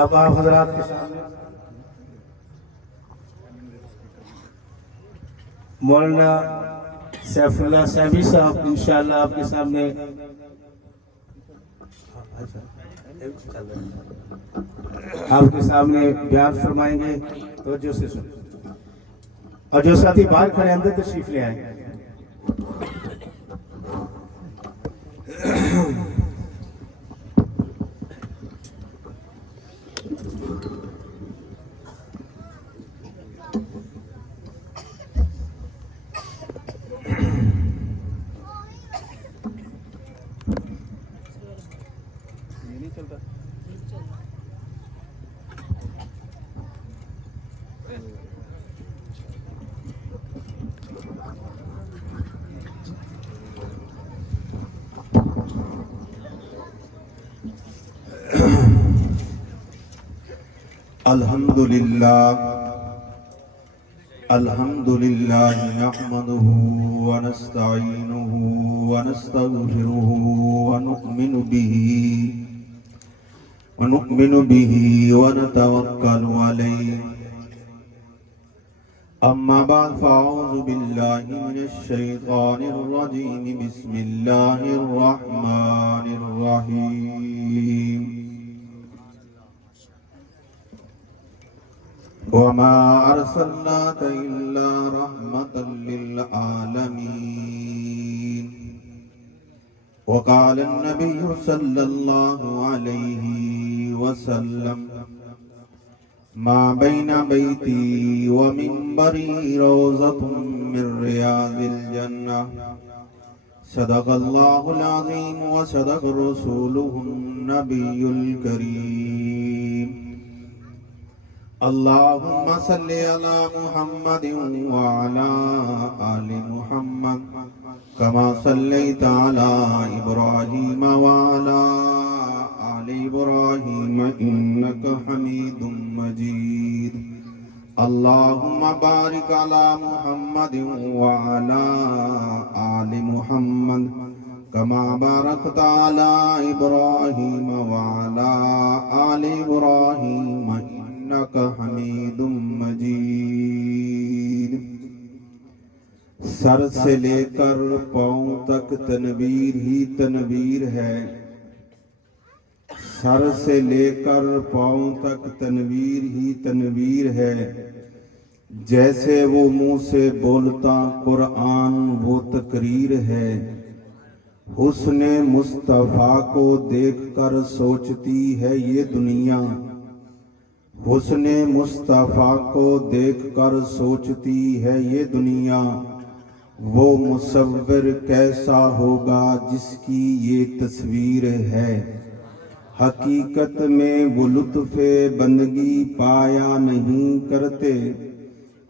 اب آپ حضرات کے سامنے مولانا سیف اللہ صاحبی صاحب انشاءاللہ آپ کے سامنے بیان فرمائیں گے. توجہ سے سن اور جو ساتھی باہر کھڑے اندر تشریف لے آئیں. الحمدللہ نحمده ونستعینه ونستغفره ونؤمن به ونتوکل علیہ. اما بعد فاعوذ باللہ من الشیطان الرجیم. بسم اللہ الرحمن الرحیم. وما أرسلناك إلا رحمة للعالمين. وقال النبي صلى الله عليه وسلم ما بين بيتي ومنبري روضة من رياض الجنة. صدق الله العظيم وصدق رسوله النبي الكريم. اللهم صل على محمد وعلى آل محمد كما صليت على إبراهيم وعلى آل إبراهيم إنك حميد مجيد. اللهم بارك على محمد وعلى آل محمد كما باركت على إبراهيم وعلى آل إبراهيم إنك حميد مجيد. سر سے لے کر پاؤں تک تنویر ہی تنویر ہے. سر سے لے کر پاؤں تک تنویر ہی تنویر ہے. جیسے وہ منہ سے بولتا قرآن وہ تقریر ہے. حسن مصطفیٰ کو دیکھ کر سوچتی ہے یہ دنیا. حسن مصطفیٰ کو دیکھ کر سوچتی ہے یہ دنیا. وہ مصور کیسا ہوگا جس کی یہ تصویر ہے. حقیقت میں وہ لطف بندگی پایا نہیں کرتے.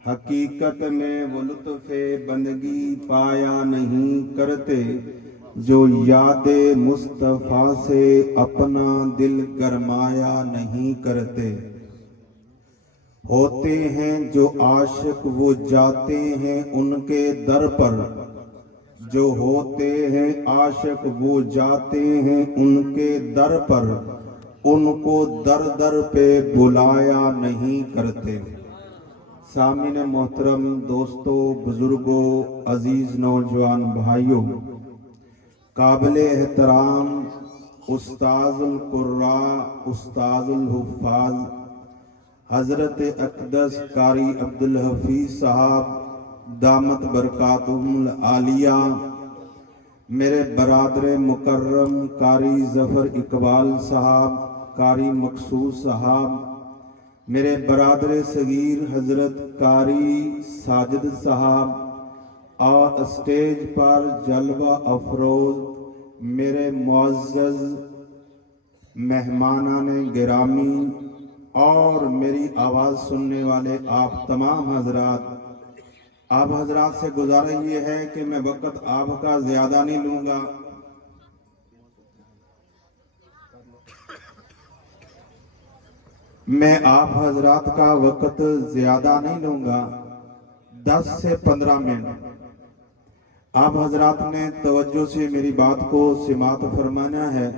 حقیقت میں وہ لطف بندگی پایا نہیں کرتے. جو یاد مصطفیٰ سے اپنا دل گرمایا نہیں کرتے. ہوتے ہیں جو عاشق وہ جاتے ہیں ان کے در پر. جو ہوتے ہیں عاشق وہ جاتے ہیں ان کے در پر. ان کو در در پہ بلایا نہیں کرتے. سامعین محترم، دوستو، بزرگوں، عزیز نوجوان بھائیوں، قابل احترام استاذ القراء، استاذ الحفاظ حضرت اقدس قاری عبدالحفیظ صاحب دامت برکاتہم العالیہ، میرے برادر مکرم قاری ظفر اقبال صاحب، قاری مقصود صاحب، میرے برادر صغیر حضرت قاری ساجد صاحب، اور اسٹیج پر جلوہ افروز میرے معزز مہمانان گرامی اور میری آواز سننے والے آپ تمام حضرات، آپ حضرات سے گزارش یہ ہے کہ میں وقت آپ کا زیادہ نہیں لوں گا. میں آپ حضرات کا وقت زیادہ نہیں لوں گا. 10 سے 15 منٹ آپ حضرات نے توجہ سے میری بات کو سماعت فرمانا ہے.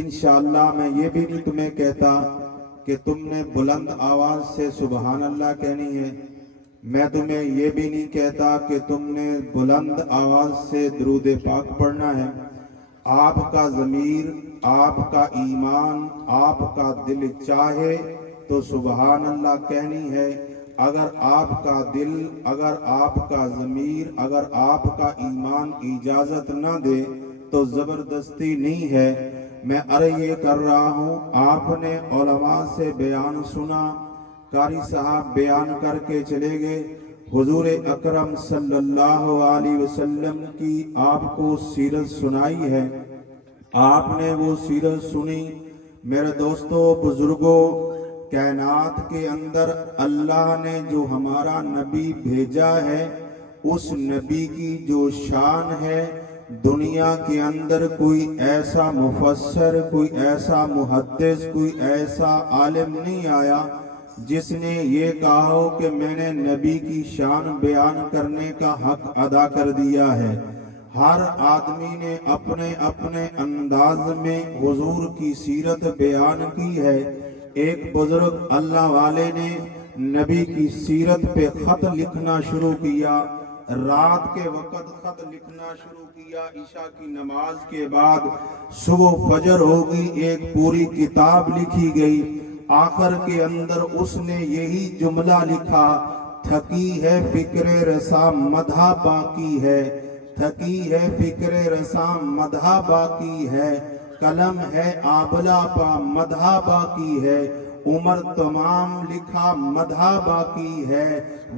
انشاءاللہ میں یہ بھی نہیں تمہیں کہتا کہ تم نے بلند آواز سے سبحان اللہ کہنی ہے. میں تمہیں یہ بھی نہیں کہتا کہ تم نے بلند آواز سے درود پاک پڑھنا ہے. آپ کا ضمیر، آپ کا ایمان، آپ کا دل چاہے تو سبحان اللہ کہنی ہے. اگر آپ کا دل، اگر آپ کا ضمیر، اگر آپ کا ایمان اجازت نہ دے تو زبردستی نہیں ہے. میں عرض یہ کر رہا ہوں، آپ نے علماء سے بیان سنا، قاری صاحب بیان کر کے چلے گئے. حضور اکرم صلی اللہ علیہ وسلم کی آپ کو سیرت سنائی ہے، آپ نے وہ سیرت سنی. میرے دوستو بزرگوں، کائنات کے اندر اللہ نے جو ہمارا نبی بھیجا ہے، اس نبی کی جو شان ہے، دنیا کے اندر کوئی ایسا مفسر، کوئی ایسا محدث، کوئی ایسا عالم نہیں آیا جس نے یہ کہا ہو کہ میں نے نبی کی شان بیان کرنے کا حق ادا کر دیا ہے. ہر آدمی نے اپنے اپنے انداز میں حضور کی سیرت بیان کی ہے. ایک بزرگ اللہ والے نے نبی کی سیرت پہ خط لکھنا شروع کیا. رات کے وقت خط لکھنا شروع کیا. عشاء کی نماز کے بعد صبح فجر ہوگی، ایک پوری کتاب لکھی گئی. آخر کے اندر اس نے یہی جملہ لکھا، تھکی ہے فکر رساں مدح باقی ہے، تھکی ہے فکر رساں مدح باقی ہے، قلم ہے آبلہ پا مدح باقی ہے، عمر تمام لکھا مدح باقی ہے،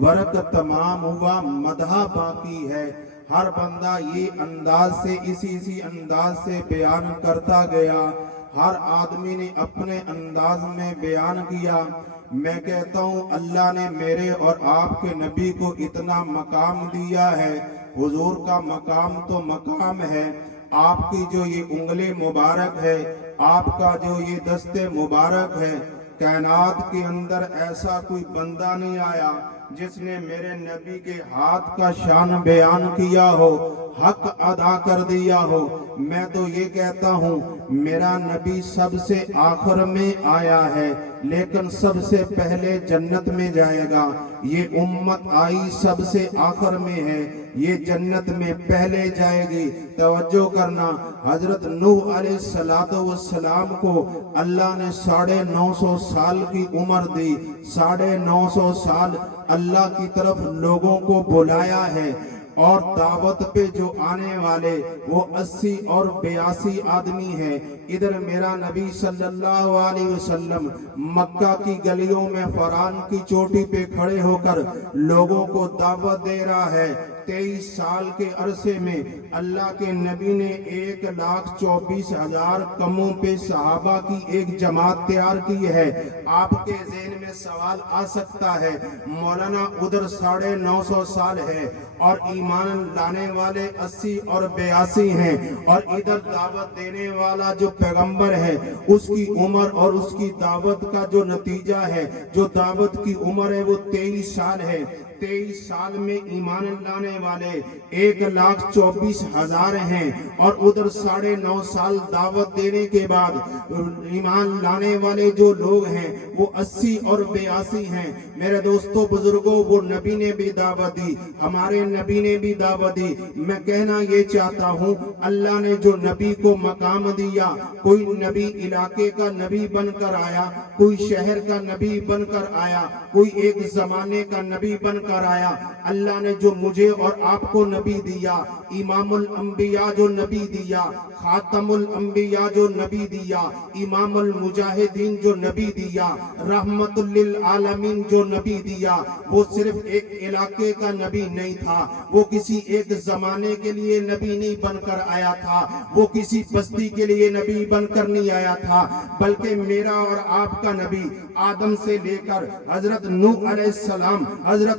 ورق تمام ہوا مدح باقی ہے. ہر بندہ یہ انداز سے اسی انداز سے بیان کرتا گیا. ہر آدمی نے اپنے انداز میں بیان کیا. میں کہتا ہوں اللہ نے میرے اور آپ کے نبی کو اتنا مقام دیا ہے. حضور کا مقام تو مقام ہے. آپ کی جو یہ انگلی مبارک ہے، آپ کا جو یہ دست مبارک ہے، کائنات کے اندر ایسا کوئی بندہ نہیں آیا جس نے میرے نبی کے ہاتھ کا شان بیان کیا ہو، حق ادا کر دیا ہو. میں تو یہ کہتا ہوں میرا نبی سب سے آخر میں آیا ہے، لیکن سب سے پہلے جنت میں جائے گا. یہ امت آئی سب سے آخر میں ہے، یہ جنت میں پہلے جائے گی. توجہ کرنا، حضرت نوح علیہ السلام کو اللہ نے 950 سال کی عمر دی. 950 سال اللہ کی طرف لوگوں کو بلایا ہے، اور دعوت پہ جو آنے والے وہ 80 اور 82 آدمی ہیں. ادھر میرا نبی صلی اللہ علیہ وسلم مکہ کی گلیوں میں فران کی چوٹی پہ کھڑے ہو کر لوگوں کو دعوت دے رہا ہے. 23 سال کے عرصے میں اللہ کے نبی نے 1,24,000 کموں پہ صحابہ کی ایک جماعت تیار کی ہے. آپ کے ذہن میں سوال آ سکتا ہے، مولانا ادھر 950 سال ہے اور ایمان لانے والے 80 اور 82 ہیں، اور ادھر دعوت دینے والا جو پیغمبر ہے اس کی عمر اور اس کی دعوت کا جو نتیجہ ہے، جو دعوت کی عمر ہے وہ 23 سال ہے. 23 سال میں ایمان لانے والے 1,24,000 ہیں، اور ادھر 9.5 سال دعوت دینے کے بعد ایمان لانے والے جو لوگ ہیں وہ 80 اور 82 ہیں. میرے دوستو بزرگوں، وہ نبی نے بھی دعوت دی، ہمارے نبی نے بھی دعوت دی. میں کہنا یہ چاہتا ہوں اللہ نے جو نبی کو مقام دیا، کوئی نبی علاقے کا نبی بن کر آیا، کوئی شہر کا نبی بن کر آیا، کوئی ایک زمانے کا نبی بن کر آیا. اللہ نے جو مجھے اور آپ کو نبی دیا، امام الانبیاء جو نبی دیا، خاتم الانبیاء جو نبی دیا، امام المجاہدین جو نبی دیا، رحمت للعالمین جو نبی دیا، وہ صرف ایک علاقے کا نبی نہیں تھا، وہ کسی ایک زمانے کے لیے نبی نہیں بن کر آیا تھا، وہ کسی بستی کے لیے نبی بن کر نہیں آیا تھا، بلکہ میرا اور آپ کا نبی آدم سے لے کر حضرت نوح علیہ السلام، حضرت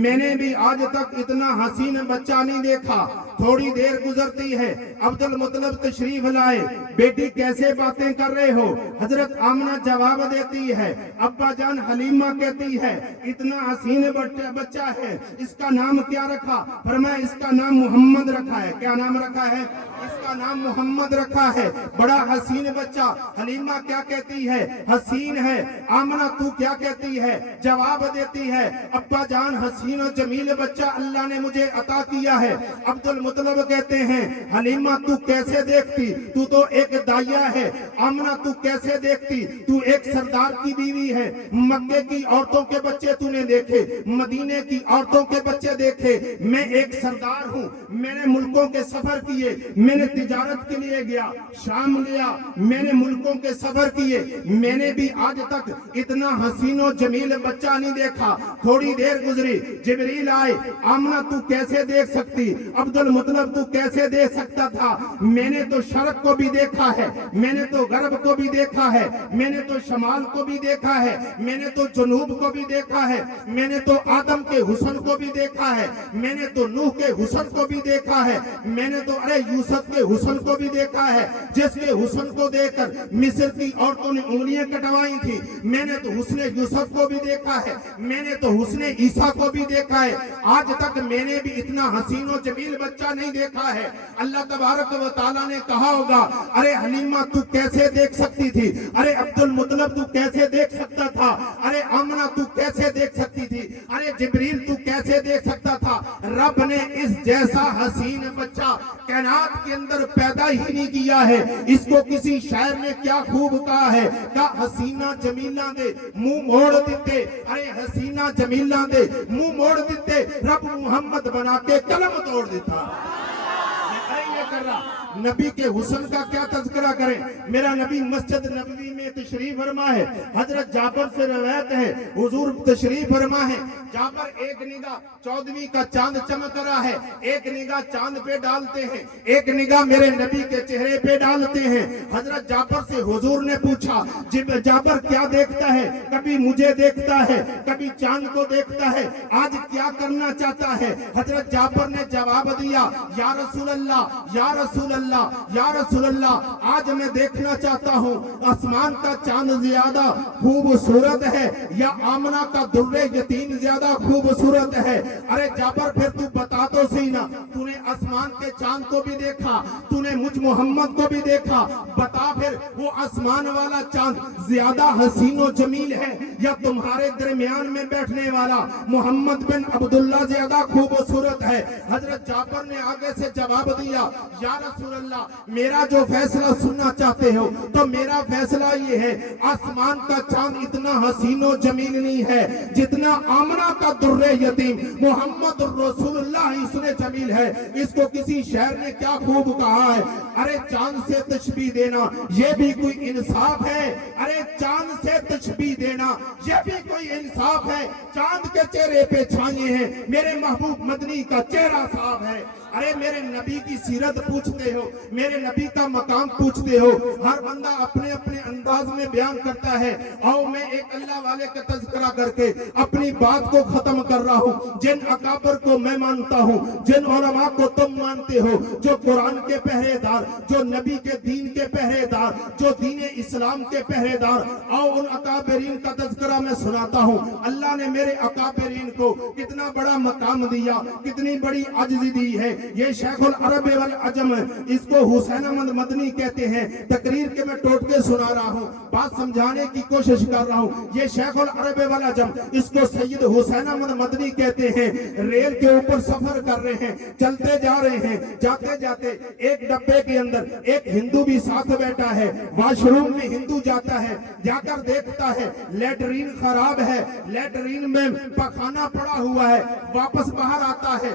میں نے بھی آج تک اتنا حسین بچہ نہیں دیکھا. تھوڑی دیر گزرتی ہے, عبد المطلب تشریف لائے, بیٹی کیسے باتیں کر رہے ہو؟ حضرت آمنہ جواب دیتی ہے, ابا جان حلیمہ کہتی ہے اتنا حسین بچہ ہے, اس کا نام کیا رکھا؟ فرمایا اس کا نام محمد رکھا ہے. کیا نام رکھا ہے؟ اس کا نام محمد رکھا ہے. بڑا حسین بچہ. حلیمہ کیا کہتی ہے؟ حسین ہے. آمنہ تو کیا کہتی ہے؟ جواب دیتی ہے, ابا جان حسین و جمیل بچہ اللہ نے مجھے عطا کیا ہے. عبد المطلب کہتے ہیں حلیمہ تو کیسے دیکھتی؟ تو تو ایک دائیا ہے. آمنہ تو کیسے دیکھتی؟ تو ایک سردار کی بیوی ہے. مکے کی عورتوں کے بچے تو نے دیکھے, مدینے کی عورتوں کے بچے دیکھے, میں ایک سردار ہوں. میں نے ملکوں کے سفر کیے, میں نے تجارت کے لیے گیا, شام گیا, میں نے ملکوں کے سفر کیے, میں نے بھی آج تک اتنا حسین و جمیل بچہ نہیں دیکھا. تھوڑی دیر گزری, جبریل آئے, آمنہ تو کیسے دیکھ سکتی؟ عبد المطلب تو کیسے دیکھ سکتا تھا؟ میں نے تو شرق کو بھی دیکھا ہے, میں نے تو غرب کو بھی دیکھا ہے, میں نے تو شمال کو بھی دیکھا ہے, میں نے تو جنوب کو بھی دیکھا ہے, میں نے تو آدم کے حسن کو بھی دیکھا ہے, میں نے تو نوح کے حسن کو بھی دیکھا ہے, میں نے تو یوسف کے حسن کو بھی دیکھا ہے, جس کے حسن کو دیکھ کر مصر کی عورتوں نے انگلیاں کٹوائی تھی. میں نے تو حسن یوسف کو بھی دیکھا ہے, میں نے تو حسن عیسیٰ کو بھی دیکھا ہے. آج تک میں نے بھی اتنا حسین و جمیل بچہ نہیں دیکھا ہے. اللہ تبارک و تعالیٰ نے کہا ہوگا ارے حلیمہ تو کیسے دیکھ سکتی تھی؟ ارے عبد المطلب تو کیسے دیکھ سکتا تھا؟ ارے آمنہ تو کیسے دیکھ سکتی تھی؟ ارے جبریل تو کیسے دیکھ سکتا تھا؟ رب نے اس جیسا حسین بچہ کائنات کے اندر پیدا ہی نہیں کیا ہے. اس کو کسی شاعر نے کیا خوب کہا ہے, کہا حسینہ جمیلہ دے منہ موڑ دیتے, ارے حسینہ جمیلہ دے منہ موڑ دیتے, رب محمد بنا کے قلم توڑ دیتا. کر رہا نبی کے حسن کا کیا تذکرہ کریں. میرا نبی مسجد نبوی میں تشریف فرما ہے. حضرت جابر سے روایت ہے حضور تشریف فرما ہے. جابر ایک نگاہ 14ویں کا چاند چمک رہا ہے, ایک نگاہ چاند پہ ڈالتے ہیں, ایک نگاہ میرے نبی کے چہرے پہ ڈالتے ہیں. حضرت جابر سے حضور نے پوچھا جابر کیا دیکھتا ہے؟ کبھی مجھے دیکھتا ہے, کبھی چاند کو دیکھتا ہے, آج کیا کرنا چاہتا ہے؟ حضرت جابر نے جواب دیا یا رسول اللہ, یا رسول اللہ, یا رسول اللہ, آج میں دیکھنا چاہتا ہوں آسمان کا چاند زیادہ خوبصورت ہے یا آمنہ کا در یتیم زیادہ خوبصورت ہے؟ ارے جابر پھر تو بتا تو صحیح نا, تو نے آسمان کے چاند کو بھی دیکھا, تو نے مجھ محمد کو بھی دیکھا, بتا پھر وہ آسمان والا چاند زیادہ حسین و جمیل ہے یا تمہارے درمیان میں بیٹھنے والا محمد بن عبداللہ زیادہ خوبصورت ہے؟ حضرت جابر نے آگے سے جواب دیا یا رسول اللہ, میرا جو فیصلہ سننا چاہتے ہو تو میرا فیصلہ یہ ہے, آسمان کا چاند اتنا حسین و جمیل نہیں ہے جتنا آمنہ کا در یتیم محمد رسول اللہ حسن جمیل ہے. اس کو کسی شاعر نے کیا خوب کہا ہے, ارے چاند سے تشبیہ دینا یہ بھی کوئی انصاف ہے؟ ارے چاند سے تشبیہ دینا یہ بھی کوئی انصاف ہے؟ چاند کے چہرے پہ چھائیں ہیں, میرے محبوب مدنی کا چہرہ صاف ہے. ارے میرے نبی کی سیرت پوچھتے ہو, میرے نبی کا مقام پوچھتے ہو, ہر بندہ اپنے اپنے انداز میں بیان کرتا ہے. آؤ میں ایک اللہ والے کا تذکرہ کر کے اپنی بات کو ختم کر رہا ہوں. جن اکابر کو میں مانتا ہوں, جن علماء کو تم مانتے ہو, جو قرآن کے پہرے دار, جو نبی کے دین کے پہرے دار, جو دین اسلام کے پہرے دار, آؤ ان اکابرین کا تذکرہ میں سناتا ہوں. اللہ نے میرے اکابرین کو کتنا بڑا مقام دیا, کتنی بڑی عجزی دی ہے. یہ شیخ العرب والعجم, اس کو حسین احمد مدنی کہتے ہیں. تقریر کے میں ٹوٹ کے سنا رہا ہوں, بات سمجھانے کی کوشش کر رہا ہوں. یہ شیخ العرب والعجم, اس کو سید حسین احمد مدنی کہتے ہیں. ریل کے اوپر سفر کر رہے ہیں, چلتے جا رہے ہیں, جاتے جاتے ایک ڈبے کے اندر ایک ہندو بھی ساتھ بیٹھا ہے. واش روم میں ہندو جاتا ہے, جا کر دیکھتا ہے لیٹرین خراب ہے, لیٹرین میں پخانہ پڑا ہوا ہے. واپس باہر آتا ہے,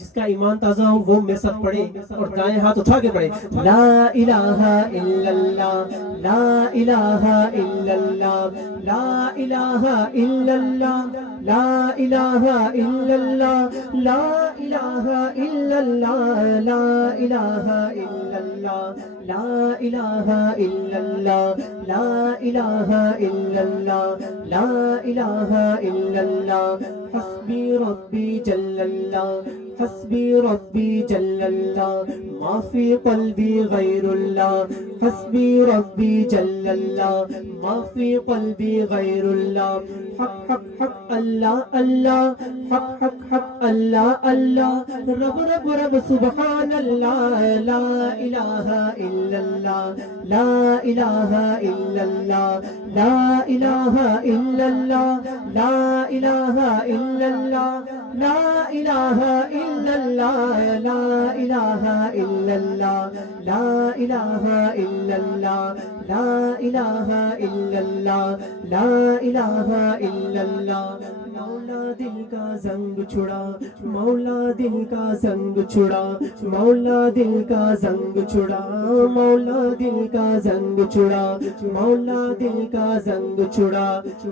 جس کا ایمان تازہ ہو وہ میرے ساتھ پڑھے اور دائیں ہاتھ اٹھا کے پڑھے. لا الہ الا اللہ لا الہ الا اللہ لا الہ الا اللہ لا الہ الا اللہ لا الہ الا اللہ لا الہ الا اللہ لا الہ الا اللہ لا الہ الا اللہ لا الہ الا اللہ حسبی ربی جل اللہ حسبی ربی جل اللہ ما فی قلبی غیر اللہ حسبی ربی جل اللہ ما فی قلبی غیر اللہ حق حق حق اللہ اللہ حق حق حق اللہ اللہ رب رب رب سبحان اللہ لا الہ الا اللہ لا الہ الا اللہ لا الہ الا اللہ لا الہ الا اللہ لا الہ الا اللہ لا الہ الا اللہ لا الہ الا اللہ لا الہ الا اللہ لا الہ الا اللہ مولا دل کا زنگ چھڑا مولا دل کا زنگ چھڑا مولا دل کا زنگ چھڑا مولا دل کا زنگ چھڑا مولا دل کا زنگ چھڑا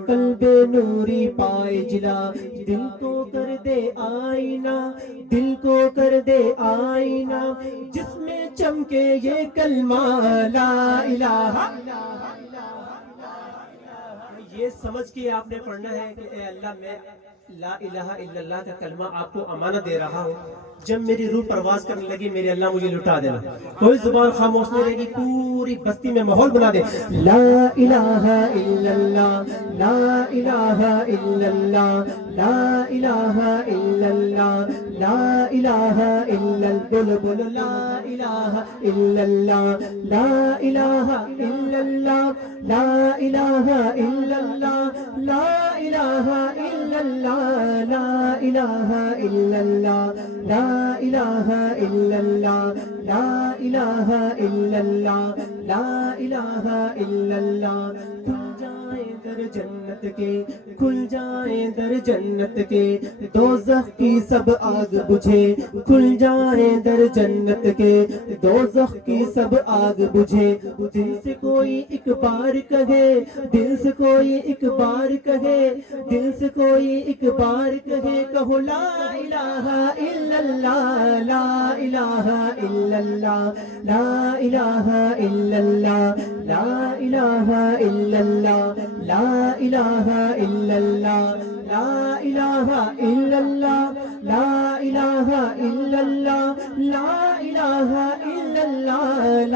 قلب نوری پائے جلا دل کو کر دے آئینہ دل کو کر دے آئینہ جس میں چمکے یہ کلمہ لا الہ. یہ سمجھ کے آپ نے پڑھنا ہے کہ اے اللہ میں لا الہ الا اللہ کا کلمہ آپ کو امانت دے رہا ہوں. جب میری روح پرواز کرنے لگی میرے اللہ مجھے لٹا دینا. کوئی زبان خاموش نہیں رہے گی, پوری بستی میں ماحول بنا دے. لا الہ الا اللہ لا الہ الا اللہ لا الہ الا اللہ لا الہ الا بول بول لا الہ الا اللہ لا الہ الا اللہ لا الہ الا اللہ لا الہ الا اللہ لا الہ الا اللہ لا الہ الا اللہ لا الہ الا اللہ لا الہ الا اللہ. کھل جائیں در جنت کے کھل جائیں در جنت کے دوزخ کی سب آگ بجھے کھل جائیں در جنت کے دوزخ کی سب آگ بجھے. دل سے کوئی ایک بار کہے دل سے کوئی ایک بار کہے دل سے کوئی ایک بار کہے کہو لا الہ الا اللہ لا الہ الا اللہ لا الہ الا اللہ لا الہ الا اللہ لا الہ الا اللہ لا الہ الا اللہ لا الہ الا اللہ لا الہ الا اللہ لا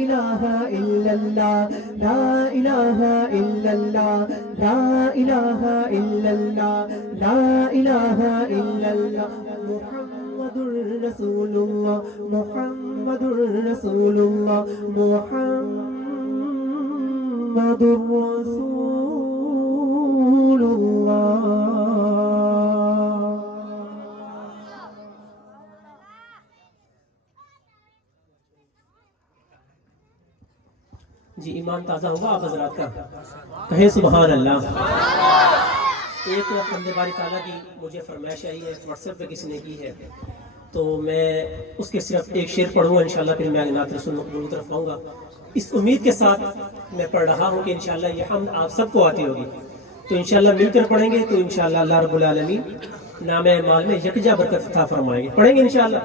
الہ الا اللہ لا الہ الا اللہ لا الہ الا اللہ لا الہ الا اللہ. محمد رسول اللہ محمد رسول اللہ محمد رسول اللہ. جی ایمان تازہ ہوا آپ حضرات کا, کہیں سبحان اللہ. ایک بندے باری تعالیٰ کی مجھے فرمائش آئی ہے, واٹس ایپ پہ کسی نے کی ہے, تو میں اس کے صرف ایک شعر پڑھوں گا انشاءاللہ, پھر میں نعت رسول مقبول کی طرف آؤں گا. اس امید کے ساتھ میں پڑھ رہا ہوں کہ انشاءاللہ یہ حمد آپ سب کو آتی ہوگی, تو انشاءاللہ مل کر پڑھیں گے تو انشاءاللہ اللہ رب العالمین نام مال میں یکجا برکت عطا فرمائیں گے. پڑھیں گے انشاءاللہ.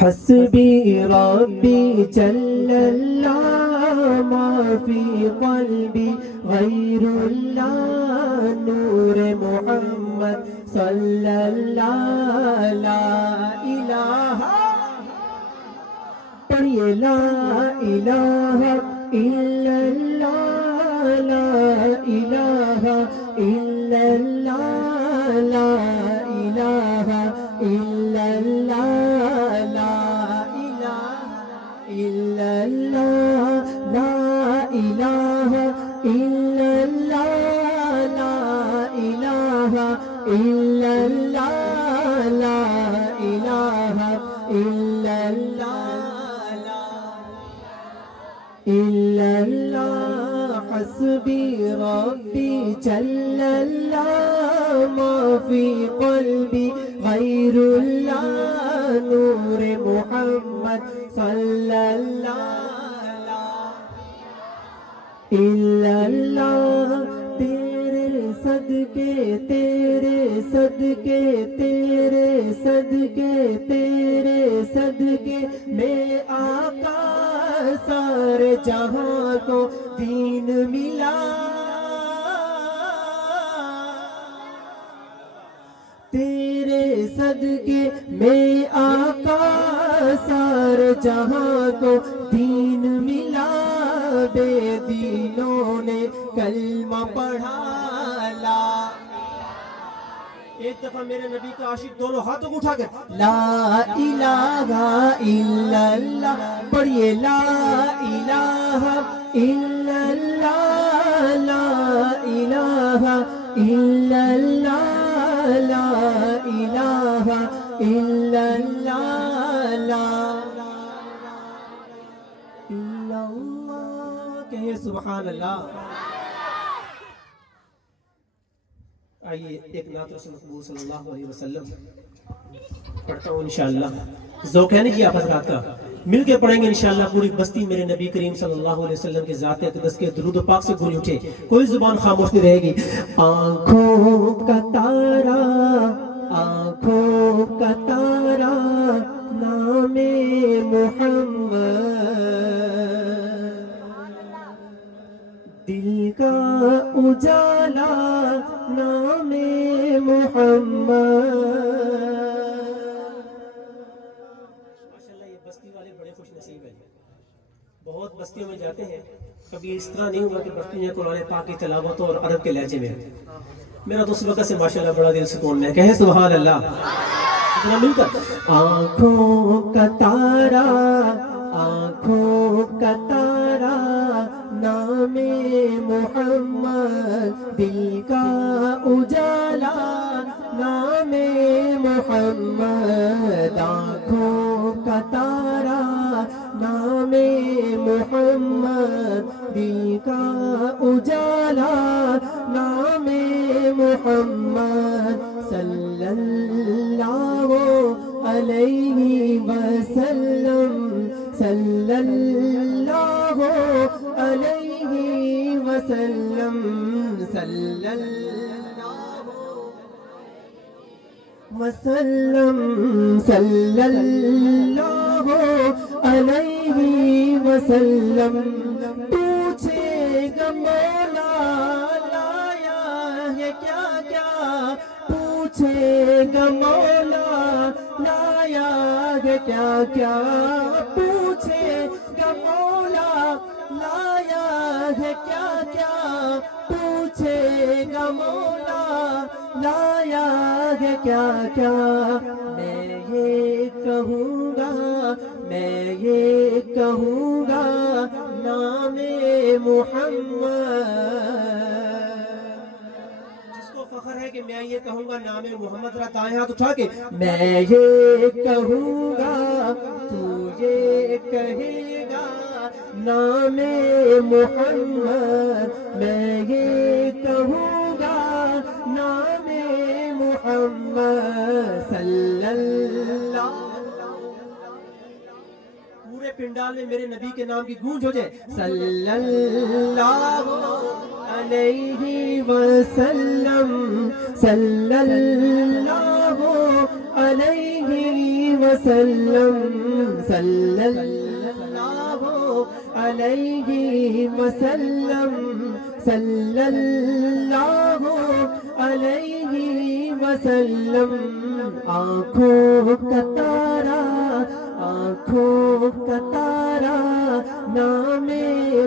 حسبی ربی جل اللہ ما فی قلبی غیر اللہ نور محمد صلی اللہ لا الہ پڑھیے لا الہ الا اللہ لا الہ الا اللہ لا الہ الا اللہ لا الہ الا اللہ لا الہ الا اللہ لا الہ الا اللہ الا اللہ. حسبی ربی جل اللہ ما فی قلبی غیر اللہ نور محمد صلی اللہ الا اللہ تیرے صدقے تیرے صدقے تیرے صدقے تیرے صدقے میں آقا سارے جہاں کو دین ملا تیرے صدقے میں آقا سارے جہاں کو دین ملا بے دینوں نے کلمہ پڑھا لا ایک دفعہ میرے نبی کا عاشق دونوں ہاتھوں کو اٹھا کر لا الہ الا اللہ پڑھیے لا الہ الا اللہ لا الہ الا اللہ لا الہ الا اللہ لا الا اللہ کہے سبحان اللہ آئیے ایک نعت رسول مقبول صلی اللہ علیہ وسلم پڑھتا ہوں انشاءاللہ ذوق ہے نا جی آپ حضرات کا مل کے پڑھیں گے انشاءاللہ پوری بستی میرے نبی کریم صلی اللہ علیہ وسلم کے ذات اقدس کے درود و پاک سے گونج اٹھے کوئی زبان خاموش نہیں رہے گی آنکھوں کا تارا آنکھوں کا تارا نام محمد دل کا اجالا نام محمد ماشاءاللہ یہ بستی والے بڑے خوش نصیب ہیں بہت بستیوں میں جاتے ہیں کبھی اس طرح نہیں ہوا کہ بستی میں قرآن پاک کی تلاوت اور عرب کے لہجے میں میرا تو اس وقت سے ماشاءاللہ بڑا دل سکون ہے کہیں سبحان اللہ مل کر آنکھوں کا تارا آنکھوں کا تارا نام محمد دل کا اجالا نام محمد آنکھوں کا تارا نام محمد دل کا اجالا نام محمد صلی اللہ علیہ وسلم صلی اللہ علیہ وسلم صلی اللہ وسلم صلی اللہ علیہ وسلم پوچھے گا مولا لایا ہے کیا کیا پوچھے گا مولا لایا ہے کیا کیا پوچھے گا مولا لایا ہے کیا کیا پوچھے گا مولا لایا ہے کیا کیا میں یہ کہوں گا میں یہ کہوں گا نام محمد جس کو فخر ہے کہ میں یہ کہوں گا نام محمد را دائیں ہاتھ اٹھا کے میں یہ کہوں گا تو یہ کہے گا نام محمد میں یہ کہوں گا نام محمد صلی اللہ پورے پنڈال میں میرے نبی کے نام کی گونج ہو جائے صلی اللہ علیہ وسلم صلی اللہ علیہ وسلم صلی اللہ علیہ وسلم صلی اللہ علیہ وسلم آنکھوں کا تارا آنکھوں کا تارا نام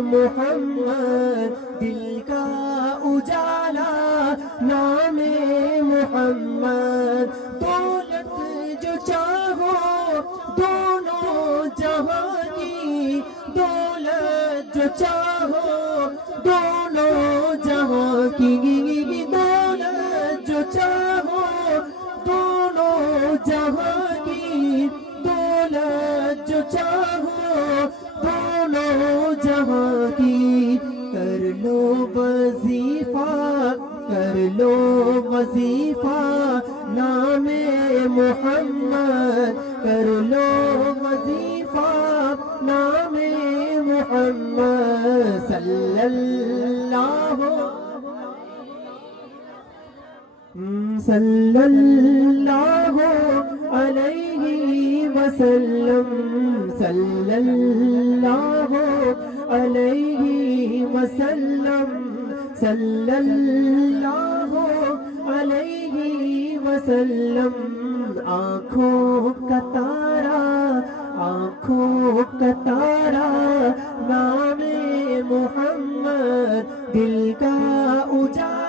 محمد دل کا اجالا نام محمد دولت جو چاہو دونوں جہاں کی دولت جو چاہو دونوں جہاں کی دولت جو چاہو دونوں جہاں کی دولت جو چاہو دونوں جہاں کی کر لو وظیفہ کر لو وظیفہ نام محمد کر لو وظیفہ نام محمد صلی اللہ علیہ وسلم صلی اللہ علیہ وسلم صلی اللہ علیہ وسلم آنکھوں کا تارا نام محمد دل کا اجالا